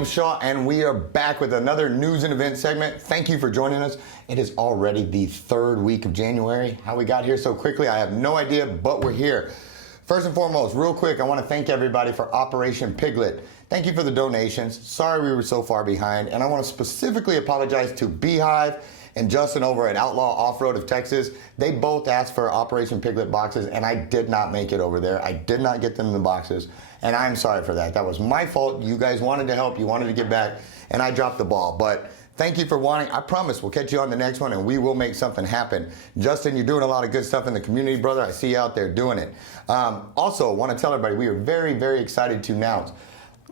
name's Shaw, and we are back with another news and event segment. Thank you for joining us. It is already the third week of January. How we got here so quickly, I have no idea, but we're here. First and foremost, real quick, I want to thank everybody for Operation Piglet. Thank you for the donations. Sorry we were so far behind, and I want to specifically apologize to Beehive and Justin over at Outlaw Off-Road of Texas. They both asked for Operation Piglet boxes, and I did not make it over there. I did not get them in the boxes, and I'm sorry for that. That was my fault. You guys wanted to help. You wanted to get back, and I dropped the ball. But thank you for wanting. I promise we'll catch you on the next one, and we will make something happen. Justin, you're doing a lot of good stuff in the community, brother. I see you out there doing it. Also, want to tell everybody we are very, very excited to announce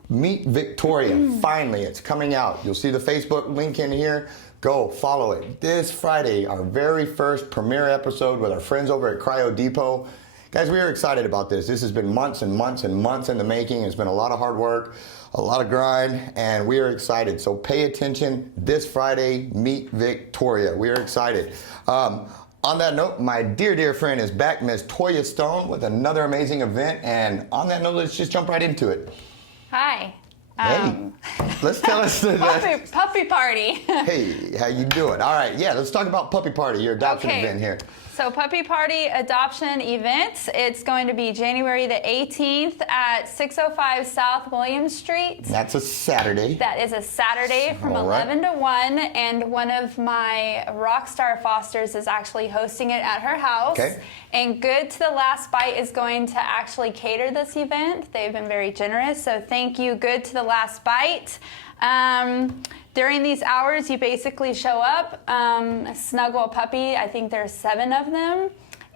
Meet Victoria. Finally, it's coming out. You'll see the Facebook link in here. Go follow it. This Friday, our very first premiere episode with our friends over at Cryo Depot. Guys, we are excited about this. This has been months and months and months in the making. It's been a lot of hard work, a lot of grind, and we are excited. So pay attention this Friday, Meet Victoria. We are excited. On that note, my dear, dear friend is back, Miss Toya Stone, with another amazing event. And on that note, let's just jump right into it. Hi. Hey, let's tell us Puppy party. Hey, how you doing? All right, yeah, let's talk about Puppy Party, your adoption event here. So Puppy Party adoption event, it's going to be January the 18th at 605 South William Street. That's a Saturday. That is a Saturday from 11 to 1, and one of my rock star fosters is actually hosting it at her house. Okay. And Good to the Last Bite is going to actually cater this event. They've been very generous, so thank you, Good to the Last Bite. During these hours, you basically show up, snuggle a puppy. I think there's 7 of them.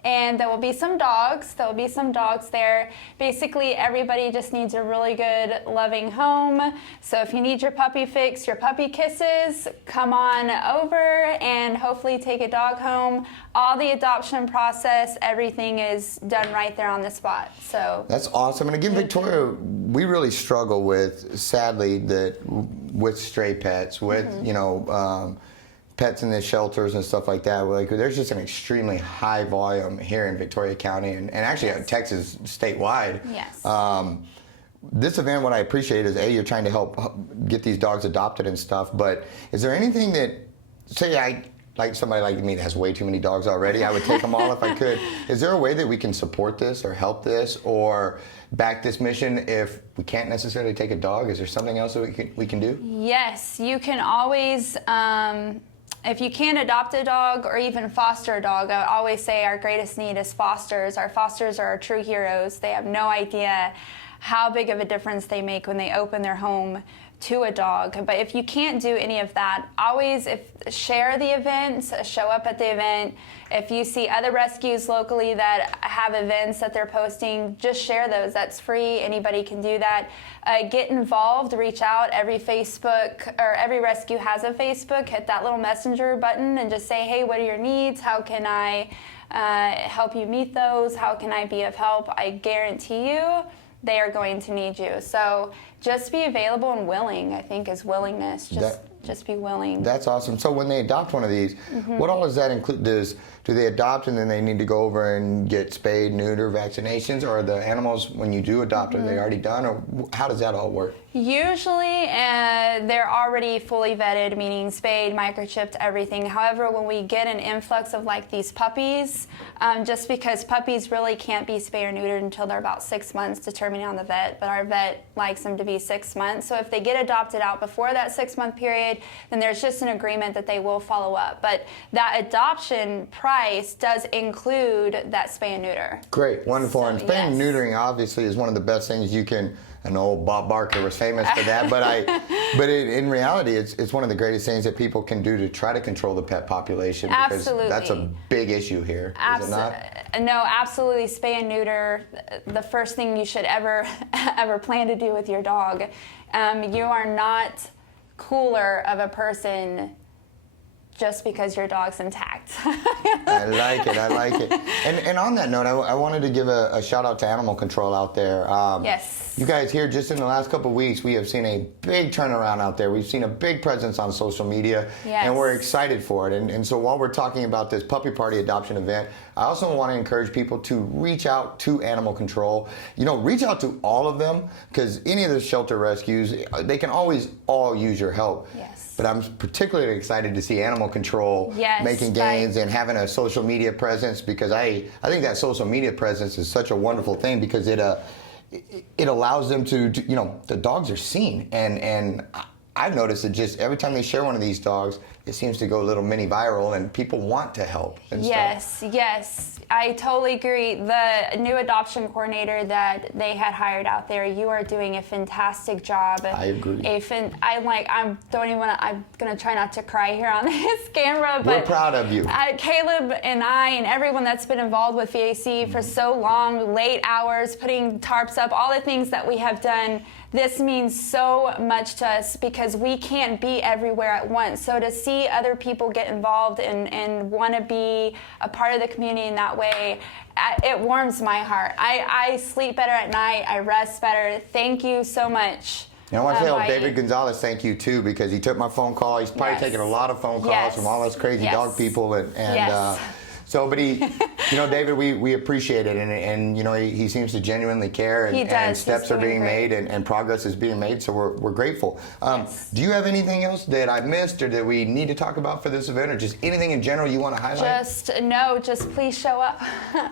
And there will be some dogs. There will be some dogs there. Basically, everybody just needs a really good, loving home. So if you need your puppy fix, your puppy kisses, come on over and hopefully take a dog home. All the adoption process, everything is done right there on the spot. So that's awesome. And again, Victoria, we really struggle with, sadly, with stray pets, with pets in the shelters and stuff like that. Like, there's just an extremely high volume here in Victoria County and actually Texas statewide. Yes. This event, what I appreciate is, you're trying to help get these dogs adopted and stuff, but is there anything that, say like somebody like me that has way too many dogs already, I would take them all if I could. Is there a way that we can support this or help this or back this mission if we can't necessarily take a dog? Is there something else that we can do? Yes, you can always, if you can't adopt a dog or even foster a dog, I always say our greatest need is fosters. Our fosters are our true heroes. They have no idea how big of a difference they make when they open their home to a dog. But if you can't do any of that, always share the event, show up at the event. If you see other rescues locally that have events that they're posting, just share those. That's free. Anybody can do that. Get involved, reach out. Every Facebook or every rescue has a Facebook. Hit that little messenger button and just say, hey, what are your needs? How can I help you meet those? How can I be of help? I guarantee you they are going to need you. So just be available and willing, I think, is willingness. Just be willing. That's awesome. So when they adopt one of these, what all does that include? Do they adopt and then they need to go over and get spayed, neuter, vaccinations? Or are the animals, when you do adopt, are they already done? Or how does that all work? Usually they're already fully vetted, meaning spayed, microchipped, everything. However, when we get an influx of like these puppies, just because puppies really can't be spayed or neutered until they're about 6 months, determining on the vet, but our vet likes them to be 6 months. So if they get adopted out before that 6-month period, then there's just an agreement that they will follow up. But that adoption price does include that spay and neuter. Great, wonderful. So, and spay and neutering obviously is one of the best things you can. I know Bob Barker was famous for that, but in reality, it's one of the greatest things that people can do to try to control the pet population. Absolutely. Because that's a big issue here, is it not? No, absolutely. Spay and neuter, the first thing you should ever plan to do with your dog. You are not cooler of a person just because your dog's intact. I like it. I like it. And on that note, I wanted to give a shout out to animal control out there. Yes. You guys here, just in the last couple of weeks, we have seen a big turnaround out there. We've seen a big presence on social media, Yes. and we're excited for it. And so while we're talking about this puppy party adoption event, I also want to encourage people to reach out to animal control. You know, reach out to all of them, because any of the shelter rescues, they can always all use your help. Yes. But I'm particularly excited to see animal control Yes, making gains and having a social media presence, because I think that social media presence is such a wonderful thing, because it allows them to, you know, the dogs are seen, and I've noticed that just every time they share one of these dogs, it seems to go a little mini viral, and people want to help and stuff. Yes, I totally agree. The new adoption coordinator that they had hired out there, you are doing a fantastic job. I agree. I'm gonna try not to cry here on this camera, but We're proud of you. Caleb and I and everyone that's been involved with VAC for so long, late hours, putting tarps up, all the things that we have done. This means so much to us because we can't be everywhere at once. So to see other people get involved and want to be a part of the community in that way, it warms my heart. I sleep better at night. I rest better. Thank you so much. And I want to tell David Gonzalez thank you too, because he took my phone call. He's probably taken a lot of phone calls from all us crazy dog people, and so, but he, you know, David, we appreciate it, and you know, he seems to genuinely care, and steps are being made, and progress is being made, so we're grateful. Do you have anything else that I missed or that we need to talk about for this event, or just anything in general you want to highlight? Just please show up.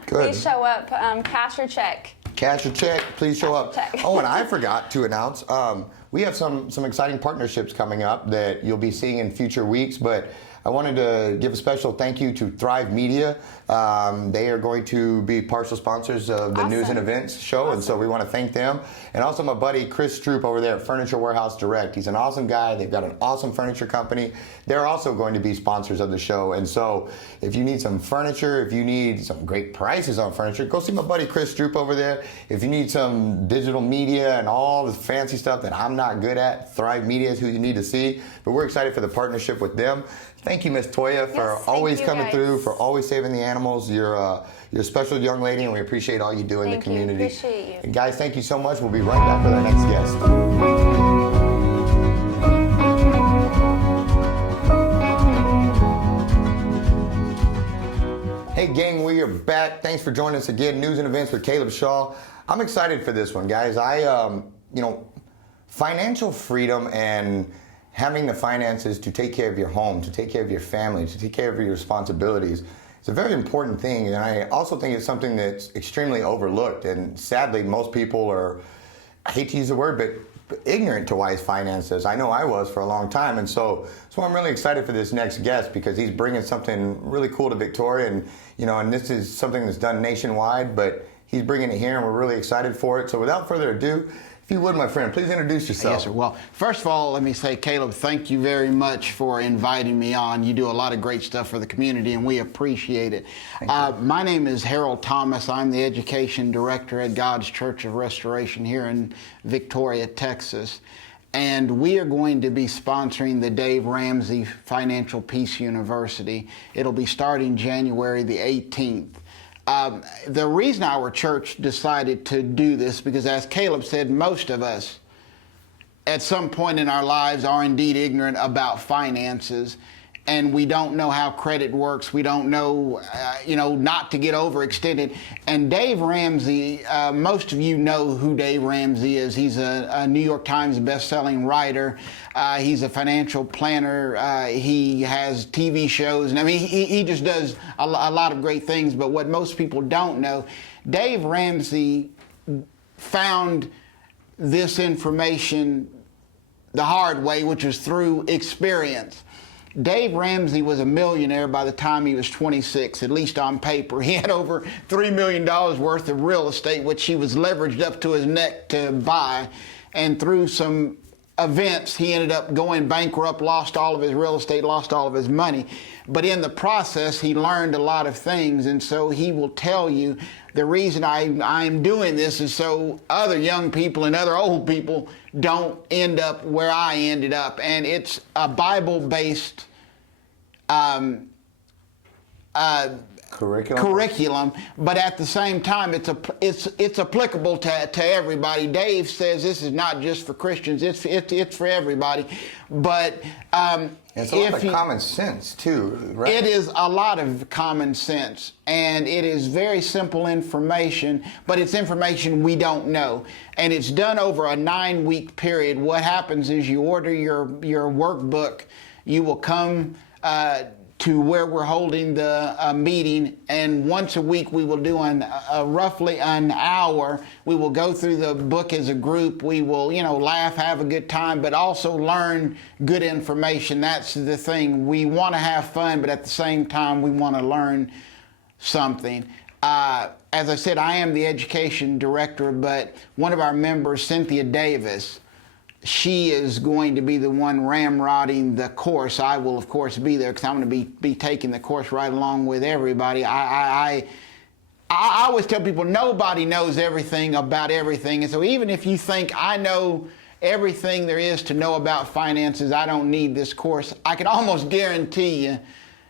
Good. Please show up, cash or check. Cash or check, please show up. Oh, and I forgot to announce, we have some exciting partnerships coming up that you'll be seeing in future weeks, but I wanted to give a special thank you to Thrive Media. They are going to be partial sponsors of the News and Events show, and so we want to thank them. And also my buddy Chris Stroop over there at Furniture Warehouse Direct. He's an awesome guy. They've got an awesome furniture company. They're also going to be sponsors of the show. And so if you need some furniture, if you need some great prices on furniture, go see my buddy Chris Stroop over there. If you need some digital media and all the fancy stuff that I'm not good at, Thrive Media is who you need to see. But we're excited for the partnership with them. Thank you, Miss Toya, for always coming through, for always saving the animals. You're a special young lady, and we appreciate all you do in the community. Appreciate you. And guys, thank you so much. We'll be right back with our next guest. Hey gang, we are back. Thanks for joining us again. News and Events with Caleb Shaw. I'm excited for this one, guys. Financial freedom and having the finances to take care of your home, to take care of your family, to take care of your responsibilities, it's a very important thing. And I also think it's something that's extremely overlooked. And sadly, most people are, I hate to use the word, but ignorant to wise finances. I know I was for a long time. And so I'm really excited for this next guest, because he's bringing something really cool to Victoria. And, you know, and this is something that's done nationwide, but he's bringing it here, and we're really excited for it. So without further ado, if you would, my friend, please introduce yourself. Yes, sir. Well, first of all, let me say, Caleb, thank you very much for inviting me on. You do a lot of great stuff for the community, and we appreciate it. My name is Harold Thomas. I'm the Education Director at God's Church of Restoration here in Victoria, Texas. And we are going to be sponsoring the Dave Ramsey Financial Peace University. It'll be starting January the 18th. The reason our church decided to do this, because as Caleb said, most of us at some point in our lives are indeed ignorant about finances, and we don't know how credit works. We don't know, not to get overextended. And Dave Ramsey, most of you know who Dave Ramsey is. He's a New York Times best-selling writer. He's a financial planner. He has TV shows. And I mean, he just does a lot of great things. But what most people don't know, Dave Ramsey found this information the hard way, which was through experience. Dave Ramsey was a millionaire by the time he was 26, at least on paper. He had over $3 million worth of real estate, which he was leveraged up to his neck to buy. And through some events, he ended up going bankrupt, lost all of his real estate, lost all of his money. But in the process, he learned a lot of things. And so he will tell you, the reason I'm doing this is so other young people and other old people don't end up where I ended up. And it's a Bible-based curriculum, but at the same time, it's applicable to everybody. Dave says this is not just for Christians; it's for everybody. But it's a lot of common sense too, right? It is a lot of common sense, and it is very simple information, but it's information we don't know, and it's done over a 9-week period. What happens is you order your workbook, you will come to where we're holding the meeting, and once a week we will do roughly an hour. We will go through the book as a group. We will, laugh, have a good time, but also learn good information. That's the thing. We want to have fun, but at the same time, we want to learn something. As I said, I am the education director, but one of our members, Cynthia Davis, she is going to be the one ramrodding the course. I will, of course, be there because I'm going to be taking the course right along with everybody. I always tell people nobody knows everything about everything. And so even if you think I know everything there is to know about finances, I don't need this course, I can almost guarantee you,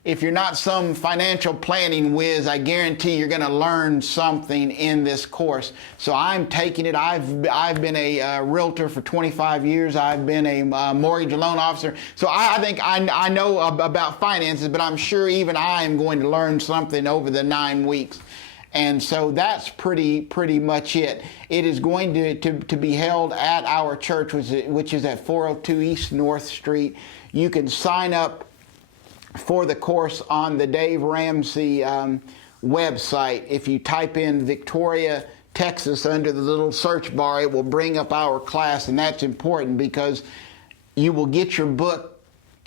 if you're not some financial planning whiz, I guarantee you're going to learn something in this course. So I'm taking it. I've been a realtor for 25 years. I've been a mortgage loan officer. So I think I know about finances, but I'm sure even I am going to learn something over the 9 weeks. And so that's pretty much it. It is going to be held at our church, which is at 402 East North Street. You can sign up for the course on the Dave Ramsey website. If you type in Victoria, Texas under the little search bar, it will bring up our class, and that's important because you will get your book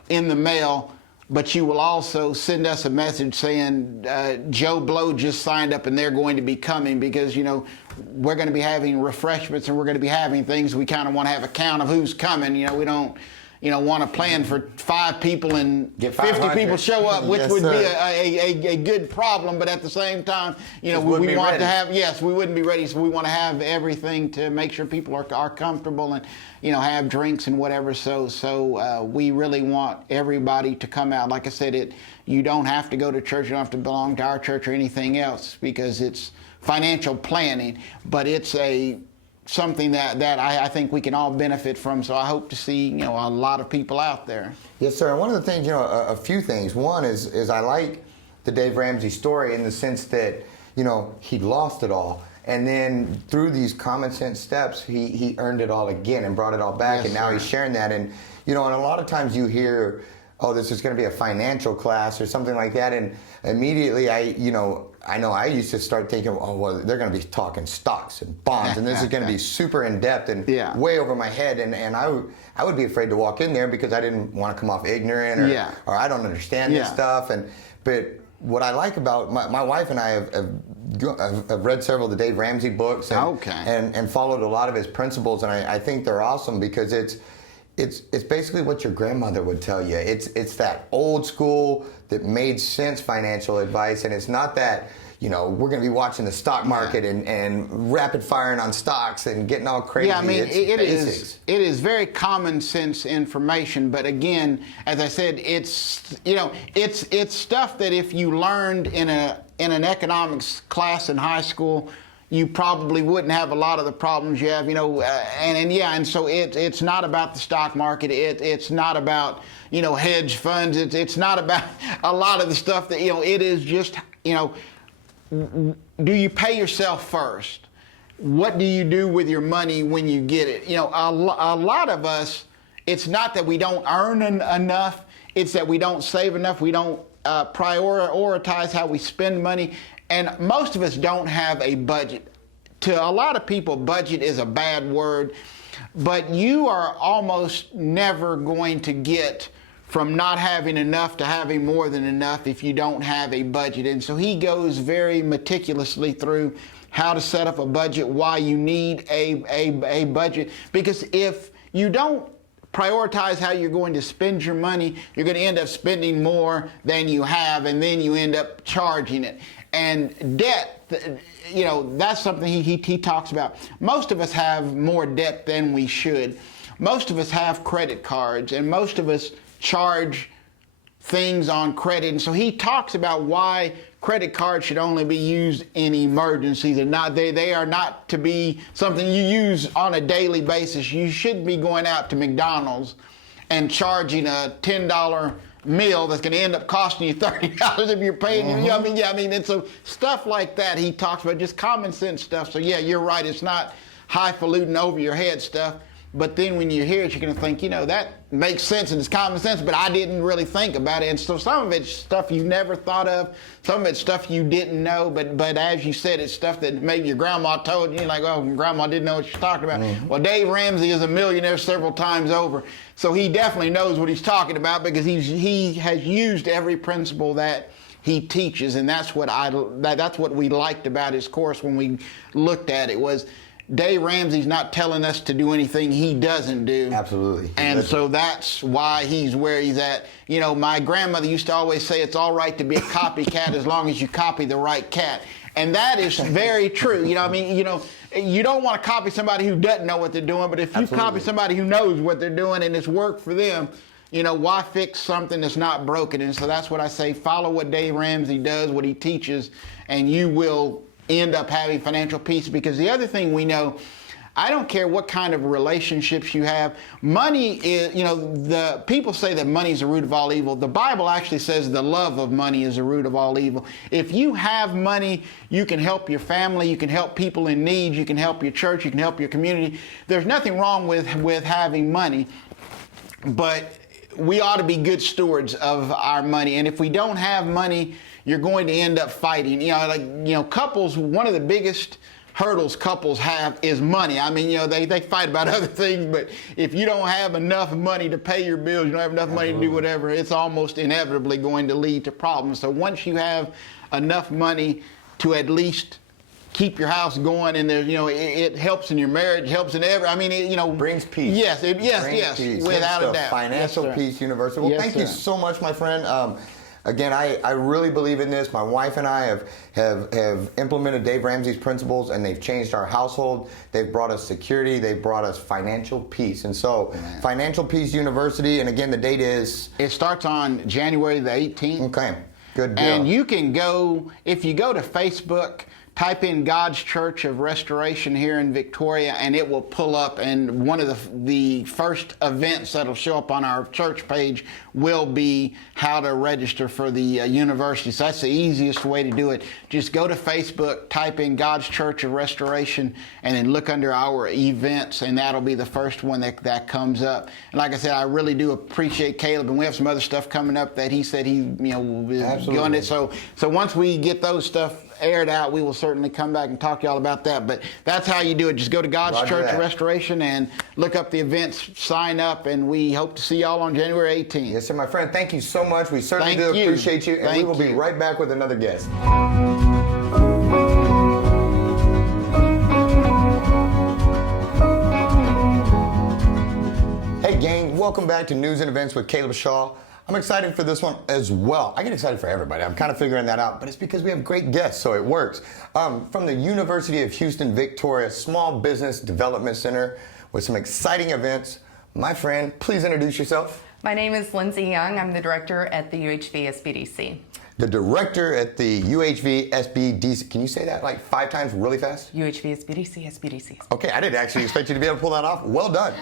in the mail, but you will also send us a message saying Joe Blow just signed up and they're going to be coming, because we're going to be having refreshments and we're going to be having things. We kind of want to have a count of who's coming. We don't want to plan for 5 people and get 50 people show up, which yes, would sir. be a good problem. But at the same time, we want to have, we wouldn't be ready. So we want to have everything to make sure people are comfortable and, have drinks and whatever. So we really want everybody to come out. Like I said, you don't have to go to church. You don't have to belong to our church or anything else, because it's financial planning, but it's something that I think we can all benefit from. So I hope to see a lot of people out there. Yes, sir. And one of the things, a few things. One is I like the Dave Ramsey story in the sense that he lost it all, and then through these common sense steps, he earned it all again and brought it all back. Yes, and now sir. he's sharing that. And and a lot of times you hear, oh, this is going to be a financial class or something like that, and immediately I know I used to start thinking, oh, well, they're going to be talking stocks and bonds, and this is going to be super in-depth and way over my head, and I would be afraid to walk in there because I didn't want to come off ignorant or I don't understand this stuff. But what I like about my wife and I have read several of the Dave Ramsey books and followed a lot of his principles, and I think they're awesome because it's basically what your grandmother would tell you. It's that old school that made sense financial advice, and it's not that we're going to be watching the stock market and rapid firing on stocks and getting all crazy. Yeah, I mean, it's it is very common sense information, but again, as I said, it's stuff that if you learned in an economics class in high school, you probably wouldn't have a lot of the problems you have, and so it's not about the stock market. It's not about, hedge funds. It's not about a lot of the stuff that, it is just, do you pay yourself first? What do you do with your money when you get it? A lot of us, it's not that we don't earn enough. It's that we don't save enough. We don't prioritize how we spend money. And most of us don't have a budget. To a lot of people, budget is a bad word, but you are almost never going to get from not having enough to having more than enough if you don't have a budget. And so he goes very meticulously through how to set up a budget, why you need a budget, because if you don't prioritize how you're going to spend your money, you're going to end up spending more than you have, and then you end up charging it. And debt, that's something he talks about. Most of us have more debt than we should. Most of us have credit cards, and most of us charge things on credit. And so he talks about why credit cards should only be used in emergencies and not they are not to be something you use on a daily basis. You should be going out to McDonald's and charging a $10 meal that's going to end up costing you $30 if you're paying. You know what I mean? Yeah, I mean, it's so stuff like that he talks about, just common sense stuff. So yeah, you're right. It's not highfalutin over your head stuff. But then when you hear it, you're going to think, you know, that makes sense and it's common sense, but I didn't really think about it. And so some of it's stuff you never thought of. Some of it's stuff you didn't know. But as you said, it's stuff that maybe your grandma told you. You're like, oh, grandma didn't know what you're talking about. Well, Dave Ramsey is a millionaire several times over. So he definitely knows what he's talking about because he has used every principle that he teaches. And that's what that's what we liked about his course when we looked at it was Dave Ramsey's not telling us to do anything he doesn't do. Absolutely. And so that's why he's where he's at. You know, my grandmother used to always say it's all right to be a copycat as long as you copy the right cat. And that is very true. You know, I mean, you know, you don't want to copy somebody who doesn't know what they're doing, but if you copy somebody who knows what they're doing and it's worked for them, you know, why fix something that's not broken? And so that's what I say, follow what Dave Ramsey does, what he teaches, and you will end up having financial peace. Because the other thing we know, I don't care what kind of relationships you have, money is, you know, the people say that money is the root of all evil. The Bible actually says the love of money is the root of all evil. If you have money, you can help your family, you can help people in need, you can help your church, you can help your community. There's nothing wrong with having money, but we ought to be good stewards of our money. And if we don't have money, you're going to end up fighting. You know, like, you know, couples, one of the biggest hurdles couples have is money. I mean, you know, they fight about other things, but if you don't have enough money to pay your bills, you don't have enough money to do whatever, it's almost inevitably going to lead to problems. So once you have enough money to at least keep your house going, and there's, you know, it helps in your marriage, helps in every, I mean, it, you know, brings peace. Yes, yes, peace. Without It's a doubt. Financial Yes, Peace University. Well, yes, thank you so much, my friend. Again, I really believe in this. My wife and I have implemented Dave Ramsey's principles, and they've changed our household. They've brought us security. They've brought us financial peace. And so, Financial Peace University, and again, the date is? It starts on January the 18th. Okay, good deal. And you can go, if you go to Facebook, type in God's Church of Restoration here in Victoria, and it will pull up, and one of the first events that'll show up on our church page will be how to register for the university. So that's the easiest way to do it. Just go to Facebook, type in God's Church of Restoration, and then look under our events, and that'll be the first one that comes up. And like I said, I really do appreciate Caleb, and we have some other stuff coming up that he said he, you know, is doing it. So once we get those stuff aired out, we will certainly come back and talk to y'all about that. But that's how you do it. Just go to God's Church of Restoration and look up the events, sign up, and we hope to see y'all on January 18th. Yes, sir, my friend. Thank you so much. We certainly do appreciate you. And we will be right back with another guest. Hey, gang. Welcome back to News and Events with Caleb Shaw. I'm excited for this one as well. I get excited for everybody. I'm kind of figuring that out, but it's because we have great guests, so it works. From the University of Houston, Victoria Small Business Development Center with some exciting events. My friend, please introduce yourself. My name is Lindsay Young. I'm the director at the UHV SBDC. The director at the UHV SBDC. Can you say that like 5 times really fast? UHV SBDC, SBDC. Okay, I didn't actually expect you to be able to pull that off. Well done.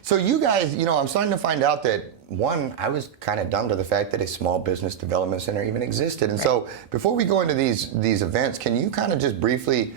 So you guys, you know, I'm starting to find out that, one, I was kind of dumb to the fact that a small business development center even existed. And so before we go into these events, can you kind of just briefly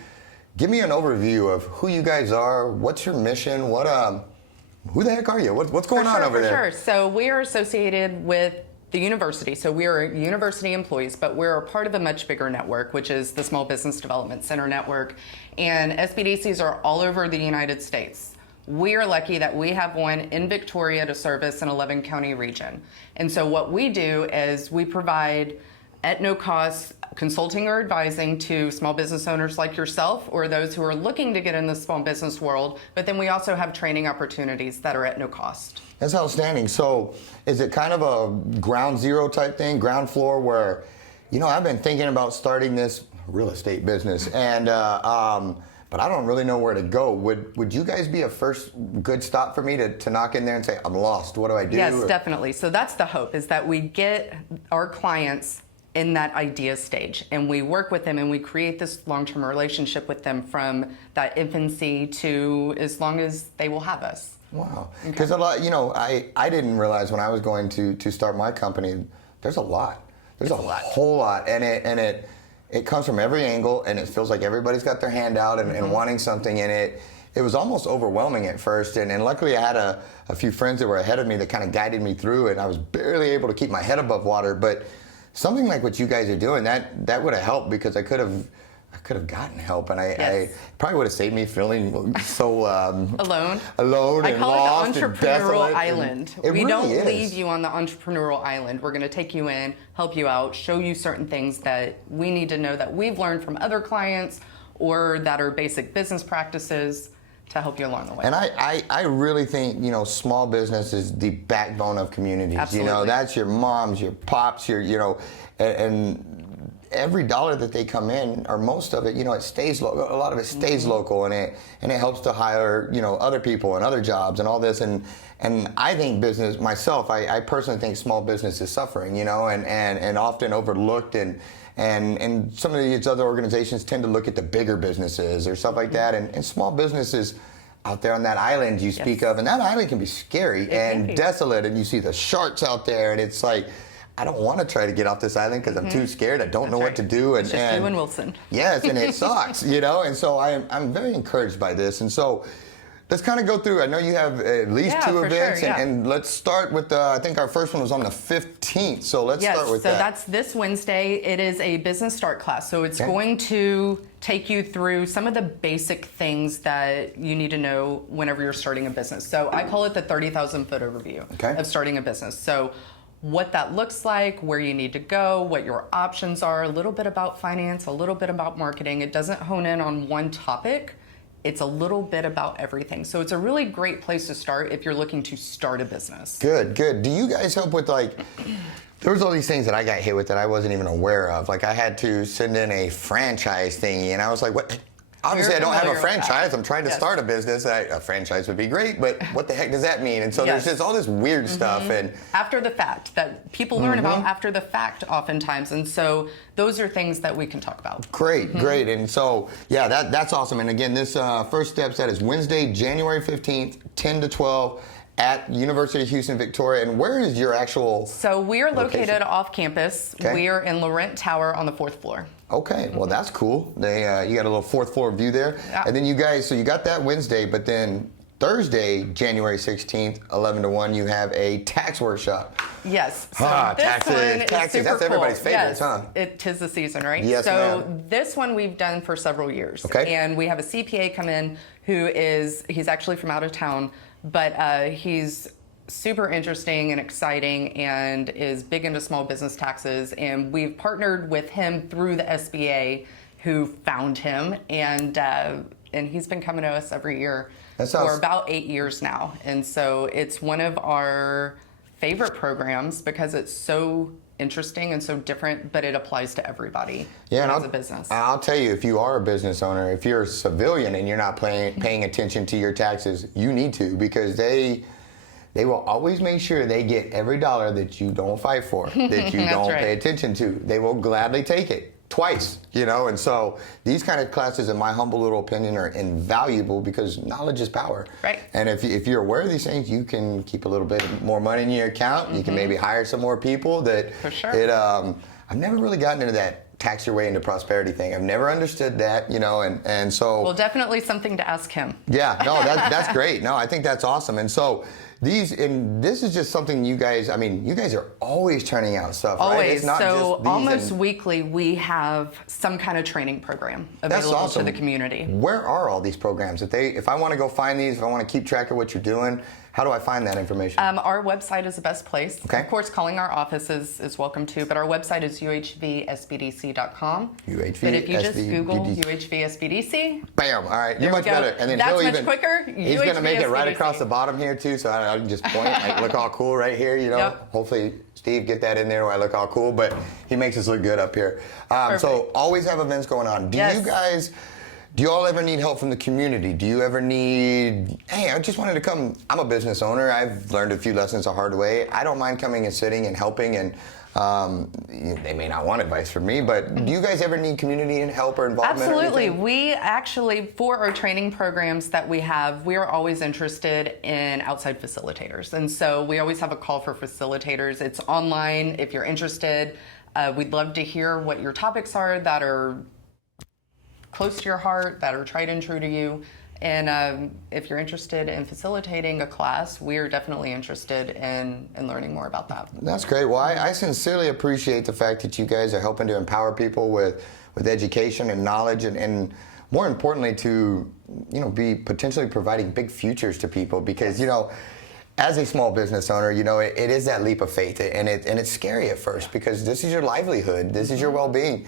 give me an overview of who you guys are, what's your mission, who the heck are you? What's going on over there? Sure. So we are associated with the university. So we are university employees, but we're a part of a much bigger network, which is the Small Business Development Center network. And SBDCs are all over the United States. We are lucky that we have one in Victoria to service an 11 county region. And so what we do is we provide at no cost consulting or advising to small business owners like yourself or those who are looking to get in the small business world. But then we also have training opportunities that are at no cost. That's outstanding. So is it kind of a ground zero type thing, ground floor, where, you know, I've been thinking about starting this real estate business, and but but I don't really know where to go. Would you guys be a first good stop for me to knock in there and say, I'm lost, what do I do? Yes, definitely. So that's the hope, is that we get our clients in that idea stage, and we work with them and we create this long-term relationship with them from that infancy to as long as they will have us. Wow. Because a lot, I didn't realize when I was going to start my company, there's a lot. There's a whole lot, and it comes from every angle, and it feels like everybody's got their hand out and wanting something in it. It was almost overwhelming at first, and luckily I had a few friends that were ahead of me that kind of guided me through it. I was barely able to keep my head above water, but something like what you guys are doing, that would have helped, because I could have gotten help, and I probably would have saved me feeling so alone and call lost it the and entrepreneurial desolate. island. We really don't is. leave you on the entrepreneurial island. We're going to take you in, help you out, show you certain things that we need to know that we've learned from other clients or that are basic business practices to help you along the way. And I really think, small business is the backbone of communities. Absolutely. That's your moms, your pops, and every dollar that they come in, or most of it, it stays local. A lot of it stays local, and it helps to hire, other people and other jobs and all this. And I think business myself, I personally think small business is suffering, and often overlooked, and some of these other organizations tend to look at the bigger businesses or stuff like that, and small businesses out there on that island you speak of, and that island can be scary and desolate, and you see the sharks out there, and it's like, I don't want to try to get off this island because I'm too scared. I don't know what to do. It's just you and Wilson. Yes, and it sucks, and so I'm very encouraged by this. And so let's kind of go through. I know you have at least 2 events, and let's start with, I think our first one was on the 15th, so let's start with that. So that's this Wednesday. It is a business start class, so it's going to take you through some of the basic things that you need to know whenever you're starting a business. So I call it the 30,000 foot overview of starting a business. So what that looks like, where you need to go, what your options are, a little bit about finance, a little bit about marketing. It doesn't hone in on one topic. It's a little bit about everything. So it's a really great place to start if you're looking to start a business. Good. Do you guys help with, there was all these things that I got hit with that I wasn't even aware of. Like, I had to send in a franchise thingy, and I was like, what? Obviously, I don't have a franchise. I'm trying to start a business. A franchise would be great, but what the heck does that mean? And so there's just all this weird stuff. And after the fact, that people learn about after the fact oftentimes. And so those are things that we can talk about. Great. And so, that's awesome. And again, this first steps, that is Wednesday, January 15th, 10 to 12. At University of Houston, Victoria. And where is your actual So we are located location? off campus. We are in Laurent Tower on the 4th floor. Okay, well that's cool. They you got a little 4th floor view there. And then you guys, so you got that Wednesday, but then Thursday, January 16th, 11 to 1, you have a tax workshop. Yes. So this taxes. one is super That's everybody's cool. favorites, huh? It 'tis the season, right? Yes, so ma'am. this one we've done for several years. Okay. And we have a CPA come in he's actually from out of town, but he's super interesting and exciting and is big into small business taxes. And we've partnered with him through the SBA, who found him, and he's been coming to us every year for about 8 years now. And so it's one of our favorite programs because it's so interesting and so different, but it applies to everybody who has a business. I'll tell you, if you are a business owner, if you're a civilian and you're not paying attention to your taxes, you need to, because they will always make sure they get every dollar that you don't fight for, that you don't pay attention to. They will gladly take it twice, and so these kind of classes, in my humble little opinion, are invaluable because knowledge is power. Right. And if you're aware of these things, you can keep a little bit more money in your account. You can maybe hire some more people. For sure. I've never really gotten into that tax your way into prosperity thing. I've never understood that, and so. Well, definitely something to ask him. Yeah, no, that's great. No, I think that's awesome. And so this is just something you guys are always turning out stuff, right? Always. It's not so just these almost weekly we have some kind of training program available to the community. Where are all these programs? If I want to go find these, if I want to keep track of what you're doing, how do I find that information? Our website is the best place. Okay. Of course, calling our office is welcome too, but our website is uhvsbdc.com. UHV But if you just Google SBDC. UHVSBDC. Bam! All right, you're we much go. better. And then That's he'll much quicker. He's going to make it right UHVSBDC. across the bottom here too, so I can just point. Like, look all cool right here. Yep. Hopefully, Steve, get that in there where I look all cool. But he makes us look good up here. So always have events going on. Do you guys? Do you all ever need help from the community? Do you ever need, hey, I just wanted to come, I'm a business owner. I've learned a few lessons the hard way. I don't mind coming and sitting and helping, and they may not want advice from me, but do you guys ever need community and help or involvement? Absolutely. Or anything? We actually, for our training programs that we have, we are always interested in outside facilitators. And so we always have a call for facilitators. It's online if you're interested. We'd love to hear what your topics are that are close to your heart, that are tried and true to you. And if you're interested in facilitating a class, we're definitely interested in learning more about that. That's great. Well, I sincerely appreciate the fact that you guys are helping to empower people with education and knowledge, and more importantly, to be potentially providing big futures to people, because as a small business owner, it is that leap of faith, and it's scary at first because this is your livelihood, this is your well-being.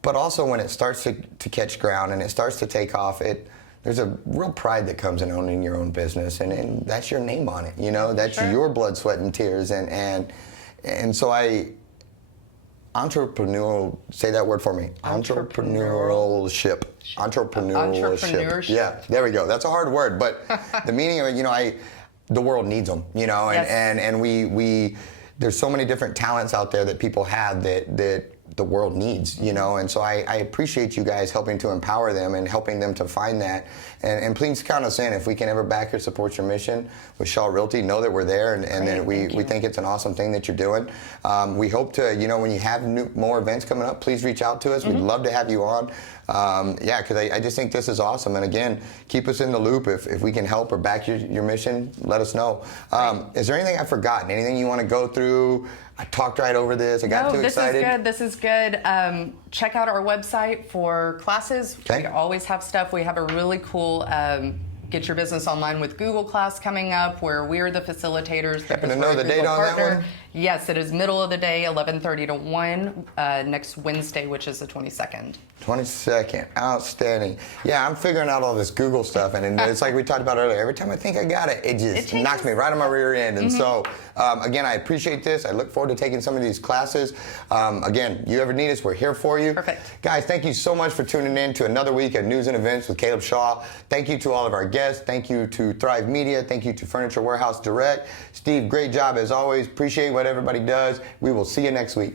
But also when it starts to catch ground and it starts to take off, there's a real pride that comes in owning your own business, and that's your name on it. That's Sure. your blood, sweat, and tears, and so entrepreneurial. Say that word for me. Entrepreneurship. Entrepreneurship. Yeah, there we go. That's a hard word, but the meaning of it, the world needs them. Yes. And we there's so many different talents out there that people have that the world needs, and so I appreciate you guys helping to empower them and helping them to find that, and please count us in. If we can ever back or support your mission with Shaw Realty, know that we're there, and that we think it's an awesome thing that you're doing. We hope to, when you have more events coming up, please reach out to us. We'd love to have you on. Because I just think this is awesome, and again, keep us in the loop. If we can help or back your mission, let us know. Is there anything I've forgotten? Anything you want to go through? I talked right over this. I got too excited. This is good. Check out our website for classes. Okay. We always have stuff. We have a really cool Get Your Business Online with Google class coming up, where we're the facilitators. Happen to know the date on that one? Yes, it is middle of the day, 11:30 to 1, next Wednesday, which is the 22nd. 22nd. Outstanding. Yeah, I'm figuring out all this Google stuff, and it's like we talked about earlier. Every time I think I got it, it just knocks me right on my rear end. And so, again, I appreciate this. I look forward to taking some of these classes. Again, you ever need us, we're here for you. Perfect. Guys, thank you so much for tuning in to another week of News and Events with Caleb Shaw. Thank you to all of our guests. Thank you to Thrive Media. Thank you to Furniture Warehouse Direct. Steve, great job as always. Appreciate what everybody does. We will see you next week.